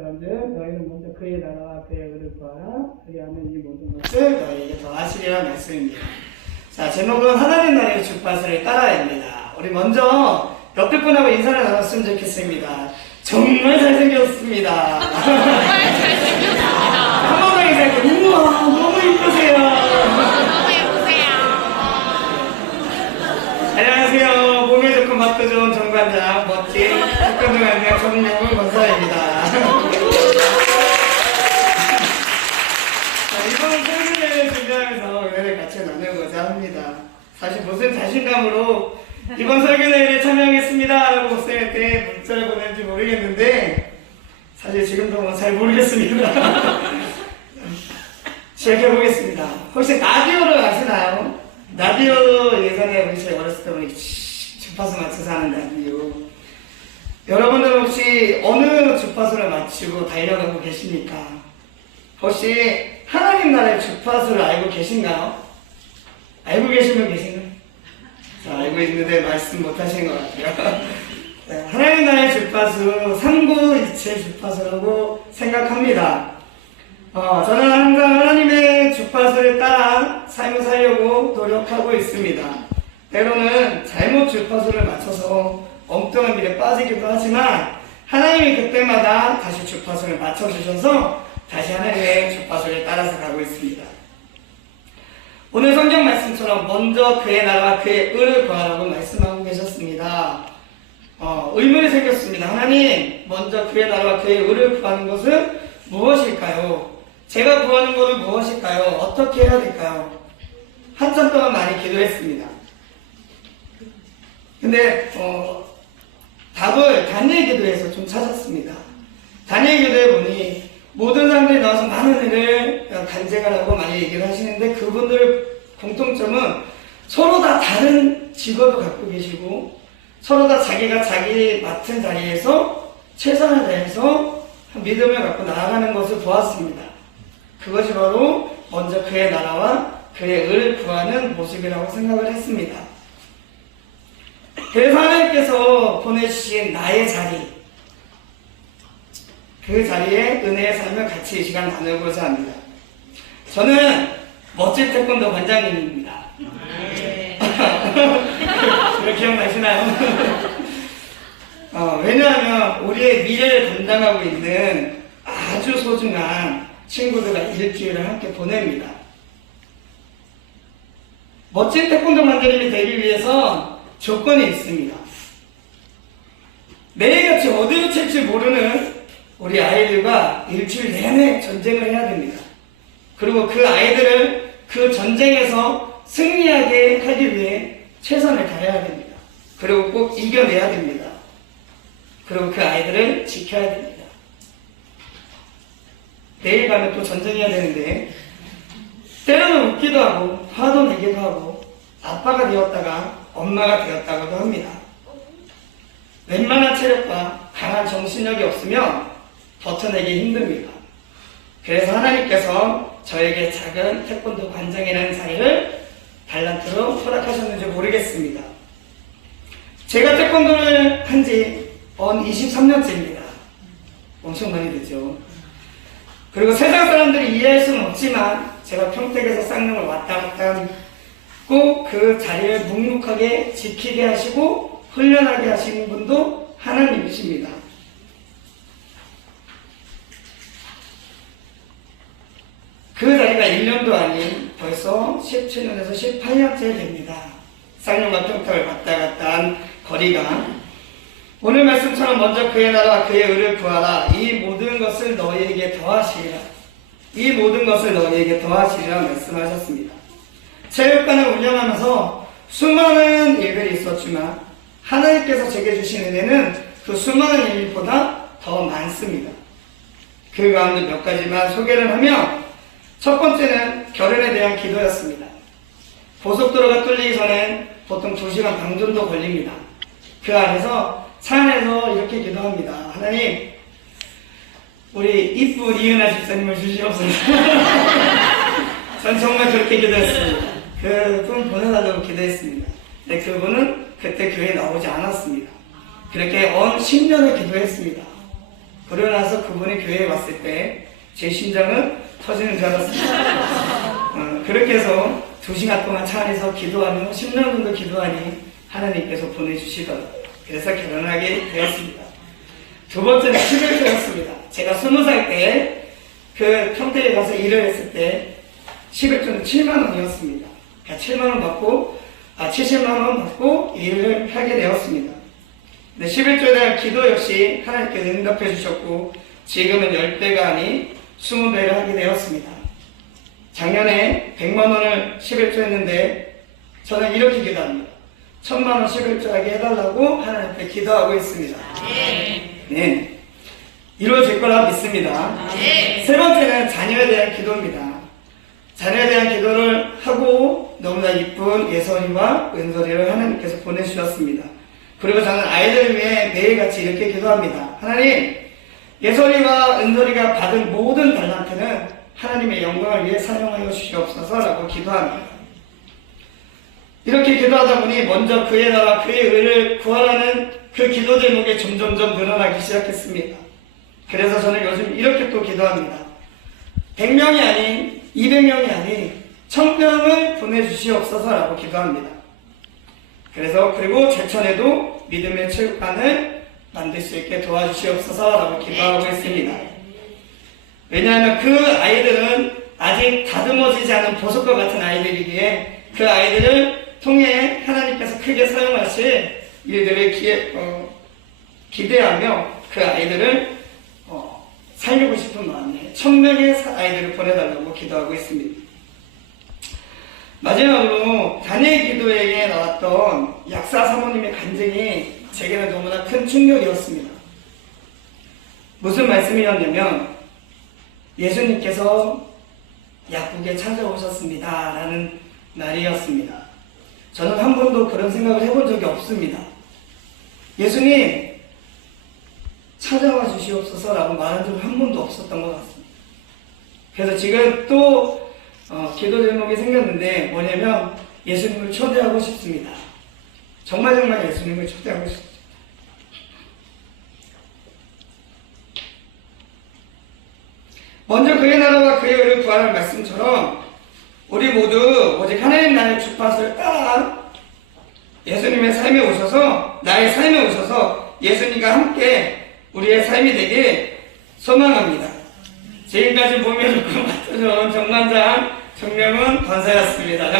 사람들 너희는 먼저 그의 나라와 그의 의를 구하라. 그리하면 이 모든 것을 너희에게 더하시리라 말씀입니다. 자, 제목은 하나님 나라의 주파수를 따라야입니다. 우리 먼저 옆에 분하고 인사를 나눴으면 좋겠습니다. 정말 잘생겼습니다. 정말 잘생겼습니다. 한 번만 인사할게요. 우와, 너무 이쁘세요. 너무 예쁘세요. 안녕하세요. 몸에 좋고 맛도 좋은 정관장, 멋진 국가동안장 정명훈 권사입니다. 이번 설교를 준비하면서 은혜를 같이 나누고자 합니다. 사실 무슨 자신감으로 이번 설교회에 참여하겠습니다 라고 목사님한테 문자를 보냈는지 모르겠는데 사실 지금도 뭐 잘 모르겠습니다. 시작해보겠습니다. 혹시 라디오를 아시나요? 라디오 예전에 우리 제가 어렸을 때 우리 주파수 맞춰서 하는 라디오. 여러분들 혹시 어느 주파수를 맞추고 달려가고 계십니까? 혹시 하나님 나라의 주파수를 알고 계신가요? 알고 계시면 계신가요? 자, 알고 있는데 말씀 못하신 것 같아요. 네, 하나님 나라의 주파수, 삼구일체 주파수라고 생각합니다. 저는 항상 하나님의 주파수를 따라 삶을 살려고 노력하고 있습니다. 때로는 잘못 주파수를 맞춰서 엉뚱한 길에 빠지기도 하지만 하나님이 그때마다 다시 주파수를 맞춰주셔서 다시 하나님의 주파수를 따라서 가고 있습니다. 오늘 성경 말씀처럼 먼저 그의 나라와 그의 의를 구하라고 말씀하고 계셨습니다. 의문이 생겼습니다. 하나님, 먼저 그의 나라와 그의 의를 구하는 것은 무엇일까요? 제가 구하는 것은 무엇일까요? 어떻게 해야 될까요? 한참 동안 많이 기도했습니다. 근데 답을 다니엘 기도에서 좀 찾았습니다. 다니엘 기도에 보니 모든 사람들이 나와서 많은 일을 간증하라고 많이 얘기를 하시는데 그분들 공통점은 서로 다 다른 직업을 갖고 계시고 서로 다 자기가 자기 맡은 자리에서 최선을 다해서 믿음을 갖고 나아가는 것을 보았습니다. 그것이 바로 먼저 그의 나라와 그의 의를 구하는 모습이라고 생각을 했습니다. 그래서 하나님께서 보내주신 나의 자리, 그 자리에 은혜의 삶을 같이 이 시간 나누고자 합니다. 저는 멋진 태권도 관장님입니다. 네. 그거 기억나시나요? 왜냐하면 우리의 미래를 담당하고 있는 아주 소중한 친구들과 일주일을 함께 보냅니다. 멋진 태권도 관장님이 되기 위해서 조건이 있습니다. 매일같이 어디로 튈지 모르는 우리 아이들과 일주일 내내 전쟁을 해야 됩니다. 그리고 그 아이들을 그 전쟁에서 승리하게 하기 위해 최선을 다해야 됩니다. 그리고 꼭 이겨내야 됩니다. 그리고 그 아이들을 지켜야 됩니다. 내일 가면 또 전쟁해야 되는데 때로는 웃기도 하고 화도 내기도 하고 아빠가 되었다가 엄마가 되었다고도 합니다. 웬만한 체력과 강한 정신력이 없으면 버텨내기 힘듭니다. 그래서 하나님께서 저에게 작은 태권도 관장이라는 자리를 달란트로 허락하셨는지 모르겠습니다. 제가 태권도를 한지 23년째입니다. 엄청 많이 되죠. 그리고 세상 사람들이 이해할 수는 없지만 제가 평택에서 쌍용을 왔다 갔다 한 꼭 그 자리를 묵묵하게 지키게 하시고 훈련하게 하시는 분도 하나님이십니다. 그 자리가 1년도 아닌 벌써 17년에서 18년째 됩니다. 쌍용과 평택을 왔다 갔다 한 거리가 오늘 말씀처럼 먼저 그의 나라와 그의 의를 구하라. 이 모든 것을 너희에게 더하시리라. 이 모든 것을 너희에게 더하시리라 말씀하셨습니다. 체육관을 운영하면서 수많은 일들이 있었지만 하나님께서 제게 주신 은혜는 그 수많은 일보다 더 많습니다. 그 가운데 몇 가지만 소개를 하면 첫 번째는 결혼에 대한 기도였습니다. 고속도로가 뚫리기 전엔 보통 2시간 반 정도 걸립니다. 그 안에서 차 안에서 이렇게 기도합니다. 하나님, 우리 이쁜 이은하 집사님을 주시옵소서. 전 정말 그렇게 기도했습니다. 그분 보내달라고 기도했습니다. 근데 그분은 그때 교회에 나오지 않았습니다. 그렇게 10년을 기도했습니다. 그러고 나서 그분이 교회에 왔을 때 제 심장은 터지는 줄 알았습니다. 그렇게 해서 2시간 동안 차 안에서 기도하며 10년 정도 기도하니 하나님께서 보내주시더라고요. 그래서 결혼하게 되었습니다. 두 번째는 11조였습니다. 제가 20살 때 그 평택에 가서 일을 했을 때 11조는 7만 원이었습니다. 7만 원 받고 70만 원 받고 일을 하게 되었습니다. 11조에 대한 기도 역시 하나님께서 응답해 주셨고 지금은 10배가 아닌 20배를 하게 되었습니다. 작년에 100만 원을 11조 했는데 저는 이렇게 기도합니다. 1000만 원 11조 하게 해달라고 하나님께 기도하고 있습니다. 네, 이루어질 거라 믿습니다. 세 번째는 자녀에 대한 기도입니다. 자녀에 대한 기도를 하고 너무나 이쁜 예선이와 은솔이를 하나님께서 보내주셨습니다. 그리고 저는 아이들을 위해 매일같이 이렇게 기도합니다. 하나님, 예선이와 은솔이가 받은 모든 달란트는 하나님의 영광을 위해 사용하여 주시옵소서라고 기도합니다. 이렇게 기도하다 보니 먼저 그의 나라 그의 의를 구하라는 그 기도 제목이 점점점 늘어나기 시작했습니다. 그래서 저는 요즘 이렇게 또 기도합니다. 100명이 아닌 200명이 아닌 1000명을 보내주시옵소서라고 기도합니다. 그래서 그리고 제천에도 믿음의 체육관을 만들 수 있게 도와주시옵소서라고 기도하고 있습니다. 왜냐하면 그 아이들은 아직 다듬어지지 않은 보석과 같은 아이들이기에 그 아이들을 통해 하나님께서 크게 사용하실 일들을 기대하며 그 아이들을 살리고 싶은 마음에 1000명의 아이들을 보내달라고 기도하고 있습니다. 마지막으로 다니엘 기도회에 나왔던 약사 사모님의 간증이 제게는 너무나 큰 충격이었습니다. 무슨 말씀이었냐면 예수님께서 약국에 찾아오셨습니다 라는 날이었습니다. 저는 한 번도 그런 생각을 해본 적이 없습니다. 예수님 찾아와 주시옵소서 라고 말한 적이 한 번도 없었던 것 같습니다. 그래서 지금 또 기도 제목이 생겼는데 뭐냐면 예수님을 초대하고 싶습니다. 정말 예수님을 초대하고 싶습니다. 먼저 그의 나라와 그의 의를 구하라는 말씀처럼 우리 모두 오직 하나님 나라의 주파수를 따라 예수님의 삶에 오셔서 나의 삶에 오셔서 예수님과 함께 우리의 삶이 되길 소망합니다. 지금까지 보면 좋고 맡아준 정관장 정명은 권사였습니다.